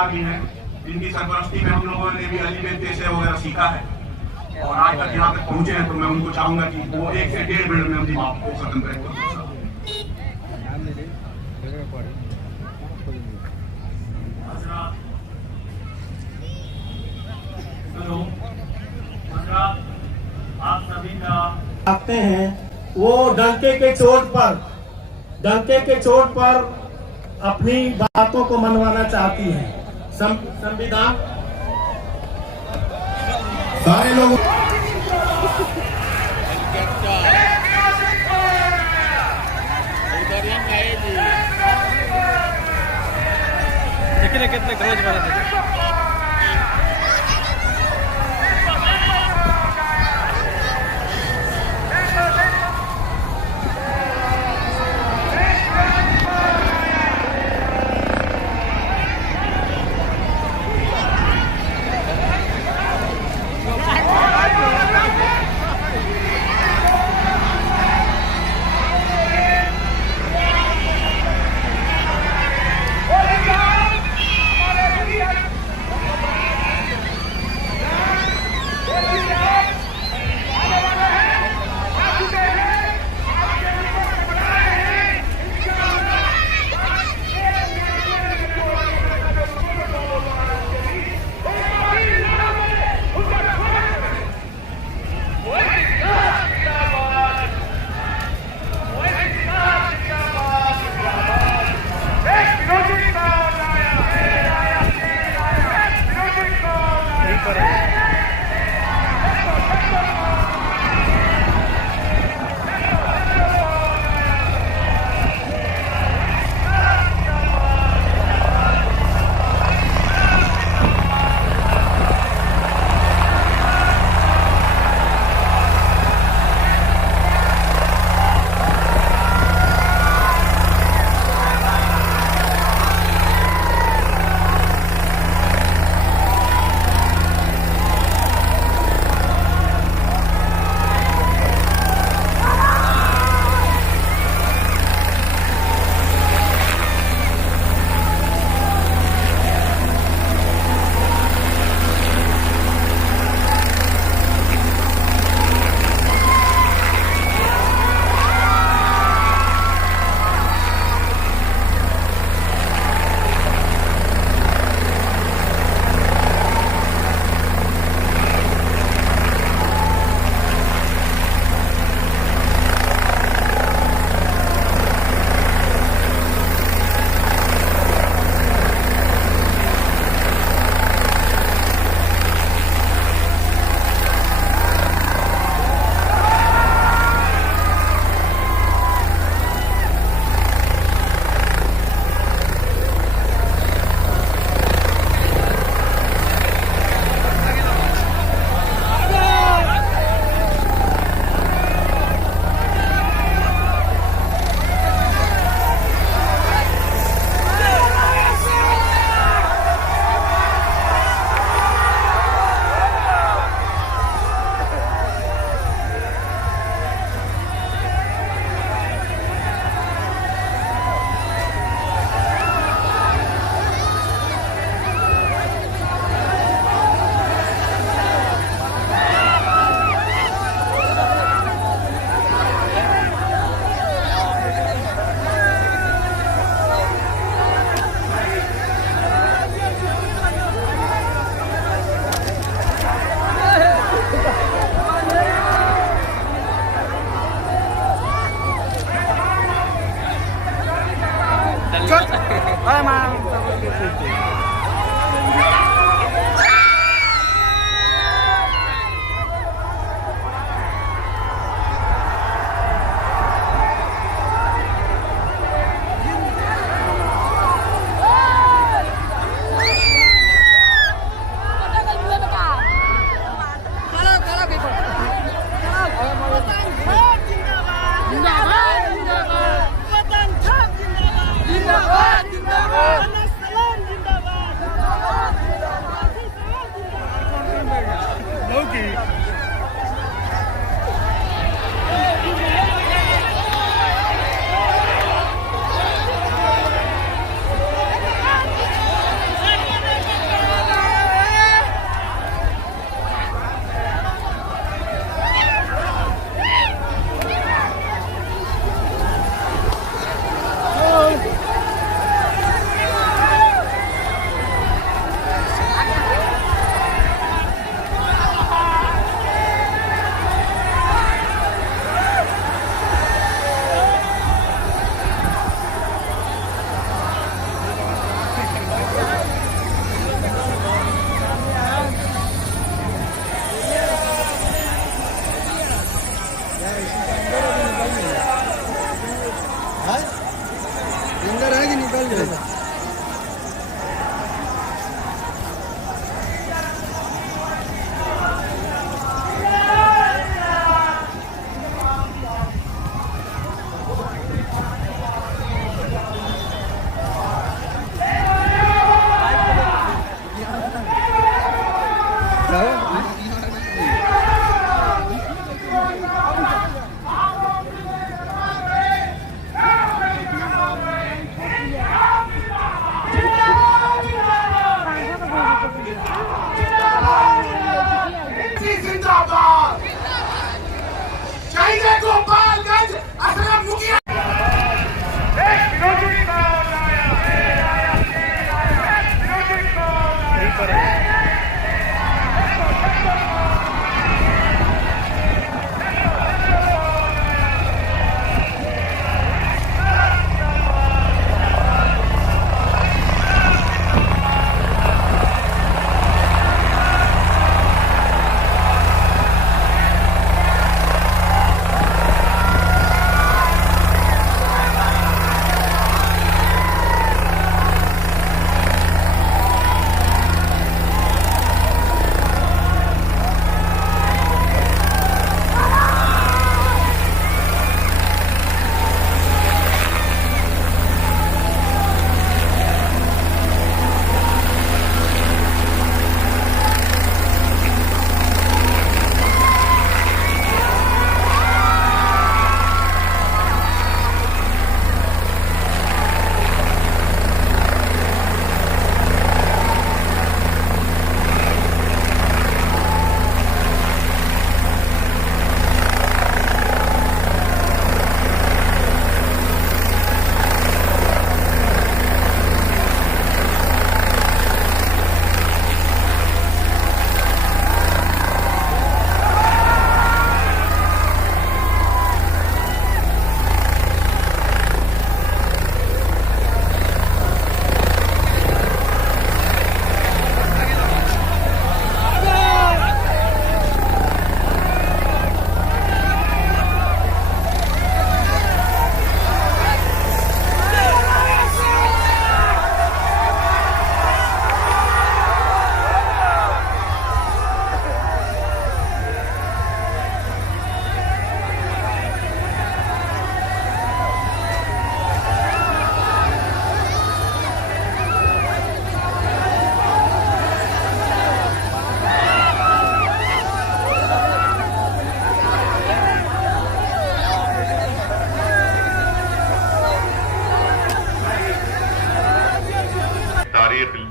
परिवार भी हैं, इनकी सरपरस्ती में हम लोगों ने भी अलीमें तेसे वगैरह सीखा है और आज तक यहाँ तक पहुंचे हैं। तो मैं उनको चाहूंगा कि वो 1 से 1.5 मिनट में अपनी बात को खत्म करें। आप सभी का आते हैं, वो डंके के चोट पर अपनी बातों को मनवाना चाहती है। संविधान सारे लोग कितने क्रोज वाला था।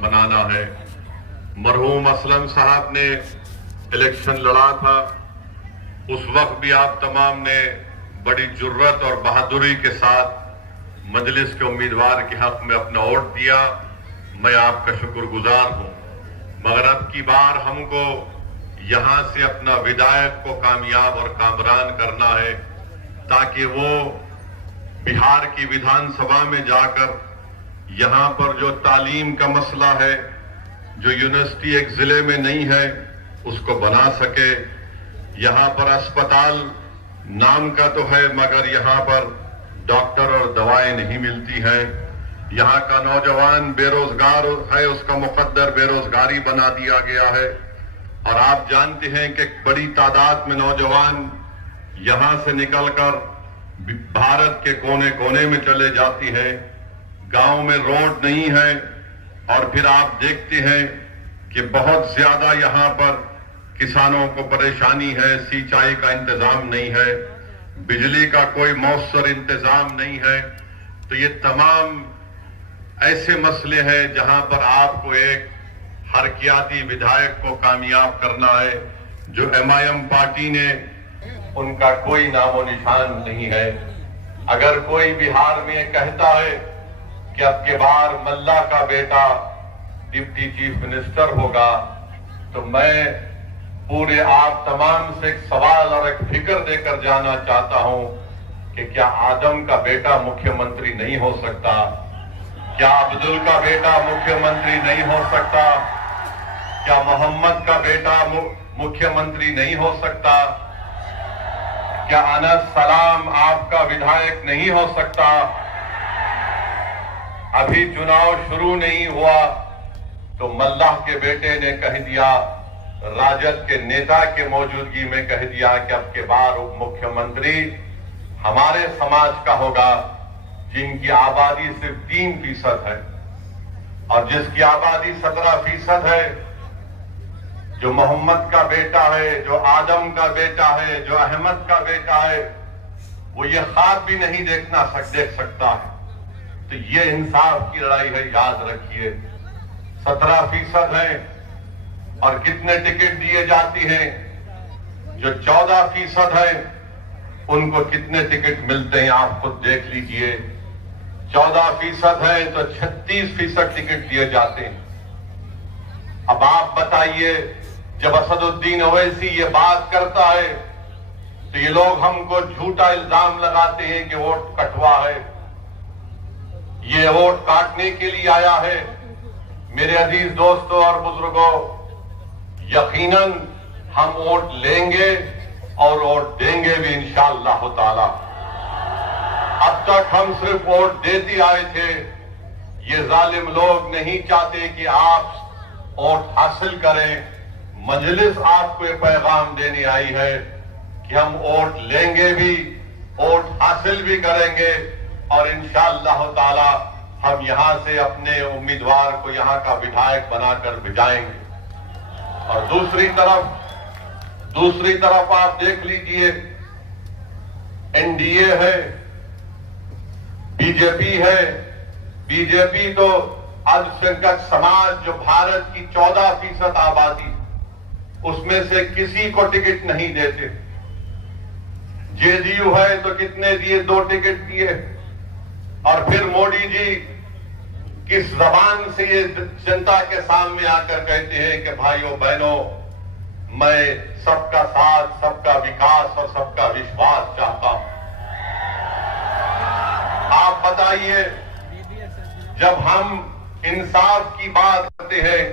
बनाना है। मरहूम असलम साहब ने इलेक्शन लड़ा था, उस वक्त भी आप तमाम ने बड़ी जुर्रत और बहादुरी के साथ मजलिस के उम्मीदवार के हक में अपना वोट दिया। मैं आपका शुक्रगुजार हूं। मगर अब की बार हमको यहां से अपना विधायक को कामयाब और कामरान करना है, ताकि वो बिहार की विधानसभा में जाकर यहां पर जो तालीम का मसला है, जो यूनिवर्सिटी एक जिले में नहीं है, उसको बना सके। यहां पर अस्पताल नाम का तो है, मगर यहां पर डॉक्टर और दवाएं नहीं मिलती हैं। यहां का नौजवान बेरोजगार है, उसका मुकद्दर बेरोजगारी बना दिया गया है। और आप जानते हैं कि बड़ी तादाद में नौजवान यहां से निकलकर भारत के कोने कोने में चले जाती है। गांव में रोड नहीं है, और फिर आप देखते हैं कि बहुत ज्यादा यहां पर किसानों को परेशानी है। सिंचाई का इंतजाम नहीं है, बिजली का कोई मौसर इंतजाम नहीं है। तो ये तमाम ऐसे मसले हैं जहां पर आपको एक हरकियाती विधायक को कामयाब करना है। जो MIM पार्टी ने, उनका कोई नामो निशान नहीं है। अगर कोई बिहार में कहता है कि अब के बार मल्ला का बेटा डिप्टी चीफ मिनिस्टर होगा, तो मैं पूरे आप तमाम से एक सवाल और एक फिक्र देकर जाना चाहता हूं कि क्या आदम का बेटा मुख्यमंत्री नहीं हो सकता? क्या अब्दुल का बेटा मुख्यमंत्री नहीं हो सकता? क्या मोहम्मद का बेटा मुख्यमंत्री नहीं हो सकता? क्या अनस सलाम आपका विधायक नहीं हो सकता? अभी चुनाव शुरू नहीं हुआ तो मल्लाह के बेटे ने कह दिया, राजद के नेता के मौजूदगी में कह दिया कि अब के बार उप मुख्यमंत्री हमारे समाज का होगा, जिनकी आबादी सिर्फ 3% है और जिसकी आबादी 17% है। जो मोहम्मद का बेटा है, जो आदम का बेटा है, जो अहमद का बेटा है, वो ये ख्वाब भी नहीं देख सकता है। तो ये इंसाफ की लड़ाई है, याद रखिए। 17% है और कितने टिकट दिए जाती हैं? जो 14% है उनको कितने टिकट मिलते हैं आप खुद देख लीजिए। 14% है तो 36% टिकट दिए जाते हैं। अब आप बताइए, जब असदुद्दीन ओवैसी ये बात करता है तो ये लोग हमको झूठा इल्जाम लगाते हैं कि वोट कटवा है, ये वोट काटने के लिए आया है। मेरे अजीज दोस्तों और बुजुर्गों, यकीनन हम वोट लेंगे और वोट देंगे भी इंशाअल्लाह ताला। अब तक हम सिर्फ वोट देते आए थे। ये जालिम लोग नहीं चाहते कि आप वोट हासिल करें। मजलिस आपको ये पैगाम देने आई है कि हम वोट लेंगे भी, वोट हासिल भी करेंगे और इंशाअल्लाह ताला हम यहां से अपने उम्मीदवार को यहां का विधायक बनाकर भिजाएंगे। और दूसरी तरफ आप देख लीजिए, NDA है, बीजेपी है। बीजेपी तो अल्पसंख्यक समाज, जो भारत की 14% आबादी, उसमें से किसी को टिकट नहीं देते। JDU है तो कितने दिए? 2 टिकट दिए। और फिर मोदी जी किस जबान से ये जनता के सामने आकर कहते हैं कि भाइयों बहनों, मैं सबका साथ, सबका विकास और सबका विश्वास चाहता हूं। आप बताइए, जब हम इंसाफ की बात करते हैं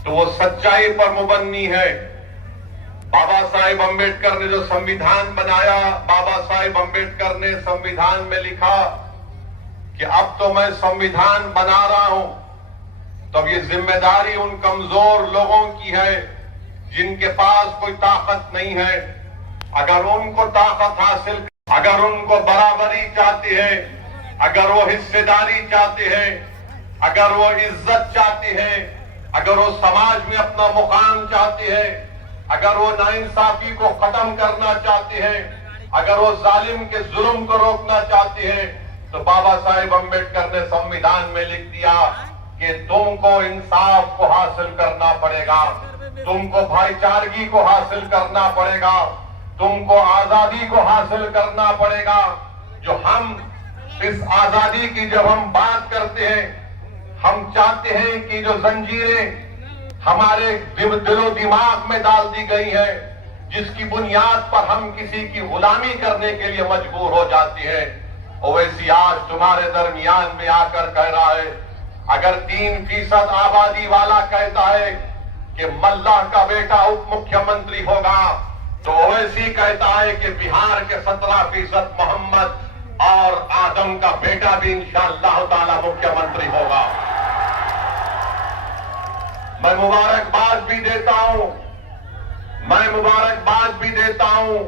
तो वो सच्चाई पर मुबन्नी है। बाबा साहेब अम्बेडकर ने जो संविधान बनाया, बाबा साहेब अम्बेडकर ने संविधान में लिखा कि अब तो मैं संविधान बना रहा हूं, तब ये जिम्मेदारी उन कमजोर लोगों की है जिनके पास कोई ताकत नहीं है। अगर उनको ताकत हासिल, अगर उनको बराबरी चाहते हैं, अगर वो हिस्सेदारी चाहते हैं, अगर वो इज्जत चाहते हैं, अगर वो समाज में अपना मुकाम चाहते हैं, अगर वो नाइंसाफी को खत्म करना चाहते हैं, अगर वो जालिम के जुल्म को रोकना चाहते हैं, तो बाबा साहेब अम्बेडकर ने संविधान में लिख दिया कि तुमको इंसाफ को हासिल करना पड़ेगा, तुमको भाईचारगी को हासिल करना पड़ेगा, तुमको आजादी को हासिल करना पड़ेगा। जो हम इस आजादी की जब हम बात करते हैं, हम चाहते हैं कि जो जंजीरें हमारे दिलो दिमाग में डाल दी गई है, जिसकी बुनियाद पर हम किसी की गुलामी करने के लिए मजबूर हो जाते हैं, ओवैसी आज तुम्हारे दरमियान में आकर कह रहा है, अगर 3% आबादी वाला कहता है कि मल्लाह का बेटा उप मुख्यमंत्री होगा, तो ओवैसी कहता है कि बिहार के 17% मोहम्मद और आदम का बेटा भी इंशाअल्लाह ताला मुख्यमंत्री होगा। मैं मुबारकबाद भी देता हूं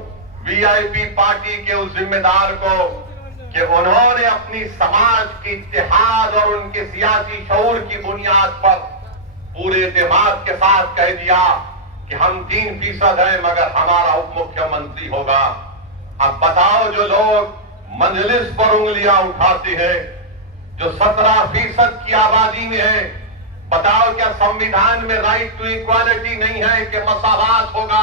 वीआईपी पार्टी के उस जिम्मेदार को कि उन्होंने अपनी समाज की इत्तेहाद और उनके सियासी शऊर की बुनियाद पर पूरे दिमाग के साथ कह दिया कि हम 3% हैं मगर हमारा उप मुख्यमंत्री होगा। अब बताओ, जो लोग मजलिस पर उंगलियां उठाते हैं, जो 17% की आबादी में है, बताओ क्या संविधान में राइट टू इक्वालिटी नहीं है कि मसावात होगा?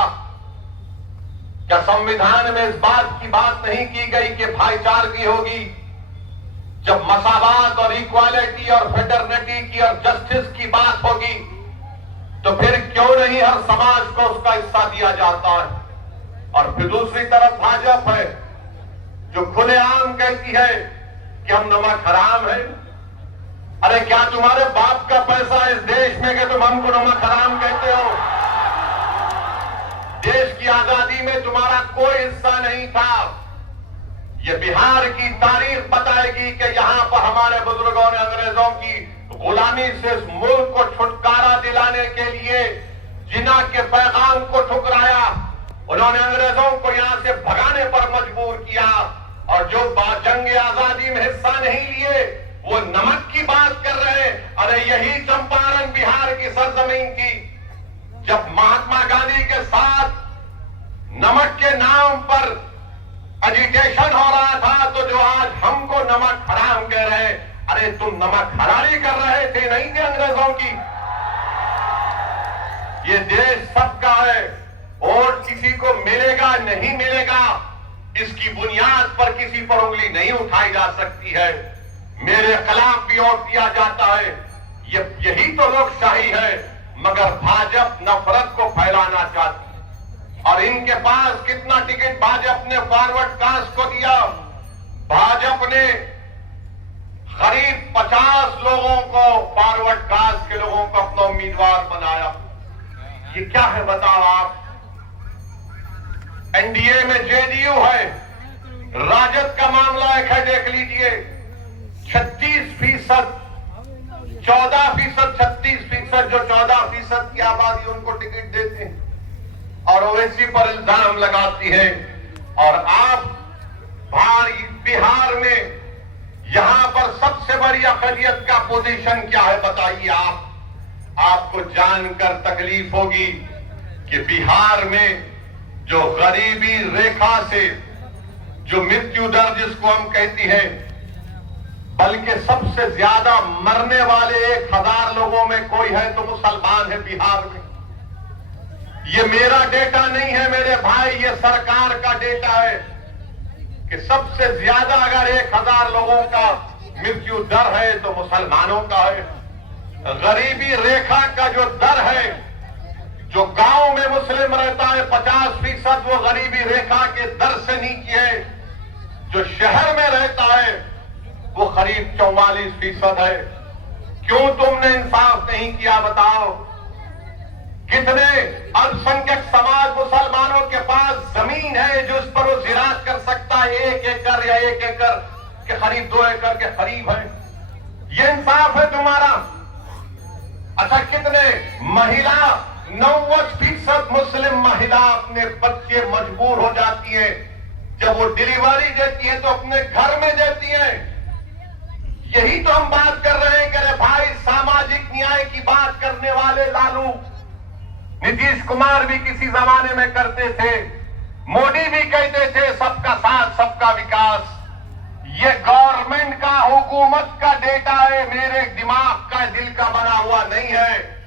क्या संविधान में इस बात की बात नहीं की गई कि भाईचारगी होगी? जब मसावात और इक्वालिटी और फेटर्निटी की और जस्टिस की बात होगी, तो फिर क्यों नहीं हर समाज को उसका हिस्सा दिया जाता है? और फिर दूसरी तरफ भाजपा है जो खुलेआम कहती है कि हम नमक हराम है। अरे क्या तुम्हारे बाप का पैसा इस देश में कि तुम हमको नमक हराम कहते हो? देश की आजादी में तुम्हारा कोई हिस्सा नहीं था। ये बिहार की तारीख बताएगी कि यहां पर हमारे बुजुर्गों ने अंग्रेजों की गुलामी से इस मुल्क को छुटकारा दिलाने के लिए जिना के पैगाम को ठुकराया। उन्होंने अंग्रेजों को यहां से भगाने पर मजबूर किया, और जो जंग आजादी में हिस्सा नहीं लिए वो नमक की बात कर रहे हैं। अरे यही चंपारण बिहार की सरजमीन की, जब महात्मा गांधी के साथ नमक के नाम पर एजिटेशन हो रहा था, तो जो आज हमको नमक हराम कह रहे हैं, अरे तुम नमक हरामी कर रहे थे, नहीं थे अंग्रेजों की। ये देश सबका है, वोट किसी को मिलेगा नहीं मिलेगा, इसकी बुनियाद पर किसी पर उंगली नहीं उठाई जा सकती है। मेरे खिलाफ भी वोट दिया जाता है, यही तो लोकशाही है। मगर भाजपा नफरत को फैलाना चाहती है, और इनके पास कितना टिकट भाजपा ने फॉरवर्ड कास्ट को दिया? भाजपा ने करीब 50 लोगों को, फॉरवर्ड कास्ट के लोगों को अपना उम्मीदवार बनाया। ये क्या है बताओ आप? एनडीए में जेडीयू है, राजद का मामला एक है, देख लीजिए, 36%, 14%, 36%, जो 14% की आबादी उनको टिकट देते हैं और ओवैसी पर इल्जाम लगाती है। और आप बिहार में यहां पर सबसे बड़ी अकलियत का पोजीशन क्या है बताइए आप? आपको जानकर तकलीफ होगी कि बिहार में जो गरीबी रेखा से जो मृत्यु दर जिसको हम कहती हैं, बल्कि सबसे ज्यादा मरने वाले 1000 लोगों में कोई है तो मुसलमान है बिहार में। ये मेरा डेटा नहीं है मेरे भाई, ये सरकार का डेटा है कि सबसे ज्यादा अगर 1000 लोगों का मृत्यु दर है तो मुसलमानों का है। गरीबी रेखा का जो दर है, जो गांव में मुस्लिम रहता है 50%, वो गरीबी रेखा के दर से नीचे है। जो शहर में रहता है वो करीब 44% है। क्यों तुमने इंसाफ नहीं किया बताओ? कितने अल्पसंख्यक समाज मुसलमानों के पास जमीन है जो उस पर वो जिरात कर सकता है, 1 एकड़ या 1 एकड़ के करीब 2 एकड़ के करीब है। ये इंसाफ है तुम्हारा? अच्छा, कितने महिला 90% मुस्लिम महिला अपने बच्चे मजबूर हो जाती है, जब वो डिलीवरी देती है तो अपने घर में देती है। यही तो हम बात कर रहे हैं कि अरे भाई, सामाजिक न्याय की बात करने वाले लालू नीतीश कुमार भी किसी जमाने में करते थे, मोदी भी कहते थे सबका साथ सबका विकास। ये गवर्नमेंट का, हुकूमत का डेटा है, मेरे दिमाग का, दिल का बना हुआ नहीं है।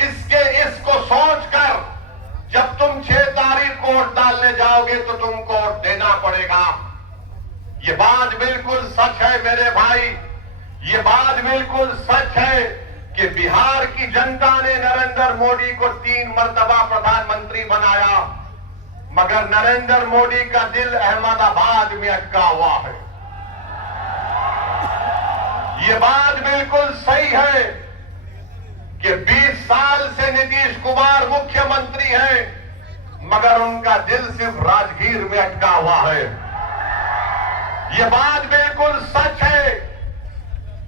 इसको सोचकर जब तुम 6 तारीख को वोट डालने जाओगे तो तुमको वोट देना पड़ेगा। ये बात बिल्कुल सच है मेरे भाई, ये बात बिल्कुल सच है कि बिहार की जनता ने नरेंद्र मोदी को 3 मर्तबा प्रधानमंत्री बनाया, मगर नरेंद्र मोदी का दिल अहमदाबाद में अटका हुआ है। ये बात बिल्कुल सही है कि 20 साल से नीतीश कुमार मुख्यमंत्री हैं, मगर उनका दिल सिर्फ राजगीर में अटका हुआ है। ये बात बिल्कुल सच है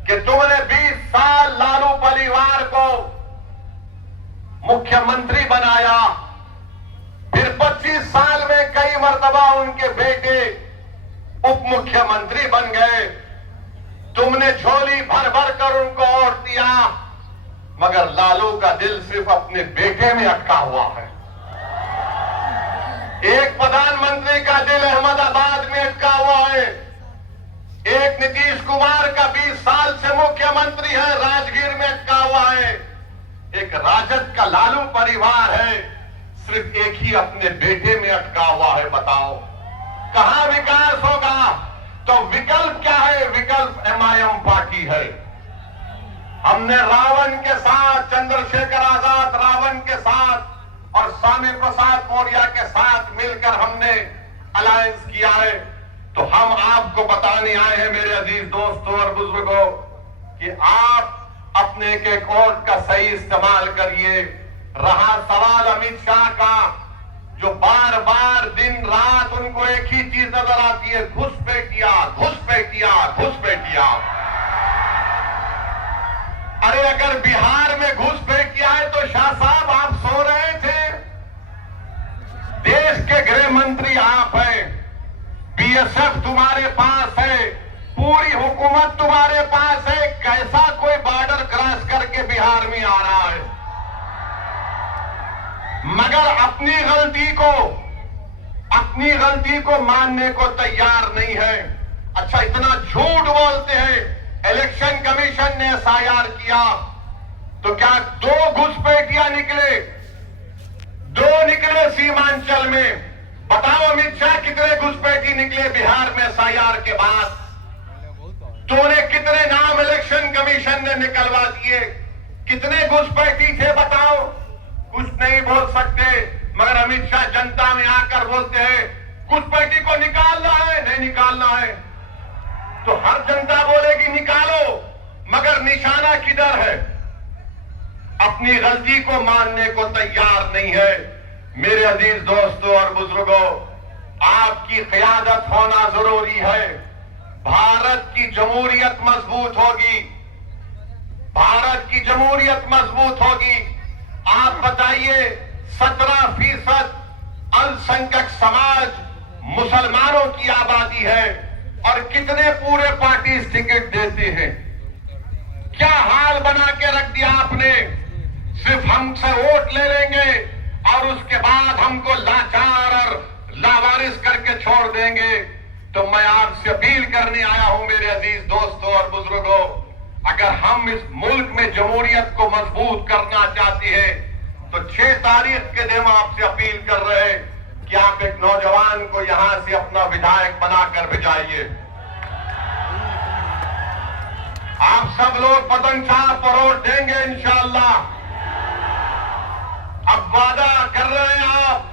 कि तुमने 20 साल लालू परिवार को मुख्यमंत्री बनाया, फिर 25 साल में कई मर्तबा उनके बेटे उप मुख्यमंत्री बन गए। तुमने झोली भर भर कर उनको वोट दिया, मगर लालू का दिल सिर्फ अपने बेटे में अटका हुआ है। एक प्रधानमंत्री का दिल अहमदाबाद में अटका हुआ है, एक नीतीश कुमार का 20 साल से मुख्यमंत्री है, राजगीर में अटका हुआ है। एक राजद का लालू परिवार है, सिर्फ एक ही अपने बेटे में अटका हुआ है। बताओ कहां विकास होगा? तो विकल्प क्या है? विकल्प MIM पार्टी है। हमने रावण के साथ, चंद्रशेखर आजाद रावण के साथ और स्वामी प्रसाद मौर्य के साथ मिलकर हमने अलायंस किया है। तो हम आपको बताने आए हैं मेरे अजीज दोस्तों और बुजुर्गों कि आप अपने एक एक वोट का सही इस्तेमाल करिए। रहा सवाल अमित शाह का, जो बार बार दिन रात उनको एक ही चीज नजर आती है, घुसपैठिया, घुसपैठिया, घुसपैठिया। अरे अगर बिहार में घुसपैठिया है तो शाह साहब आप सो रहे थे। देश के गृह मंत्री आप हैं, BSF तुम्हारे पास है, पूरी हुकूमत तुम्हारे पास है, कैसा कोई बॉर्डर क्रॉस करके बिहार में आ रहा है? मगर अपनी गलती को मानने को तैयार नहीं है। अच्छा, इतना झूठ बोलते हैं। इलेक्शन कमीशन ने SIR किया तो क्या 2 घुसपैठिया निकले? 2 निकले सीमांचल में। बताओ अमित शाह कितने घुसपैठी निकले बिहार में SIR के बाद? तूने कितने नाम इलेक्शन कमीशन ने निकलवा दिए? कितने घुसपैठी थे बताओ? कुछ नहीं बोल सकते, मगर अमित शाह जनता में आकर बोलते हैं घुसपैठी को निकालना है, नहीं निकालना है। तो हर जनता बोलेगी निकालो, मगर निशाना किधर है? अपनी गलती को मानने को तैयार नहीं है। मेरे अजीज दोस्तों और बुजुर्गों, आपकी क़यादत होना जरूरी है। भारत की जमहूरियत मजबूत होगी, भारत की जमहूरियत मजबूत होगी। आप बताइए, 17% अल्पसंख्यक समाज मुसलमानों की आबादी है और कितने पूरे पार्टी टिकट देते हैं? क्या हाल बना के रख दिया आपने? सिर्फ हमसे वोट ले लेंगे और उसके बाद हमको लाचार और लावारिस करके छोड़ देंगे। तो मैं आपसे अपील करने आया हूं मेरे अजीज दोस्तों और बुजुर्गों, अगर हम इस मुल्क में जमहूरियत को मजबूत करना चाहते हैं तो 6 तारीख के दिन आपसे अपील कर रहे हैं कि आप एक नौजवान को यहां से अपना विधायक बनाकर भिजाइए। आप सब लोग पतंग साहब पर वोट देंगे इंशाअल्लाह। अब वादा कर रहे हैं आप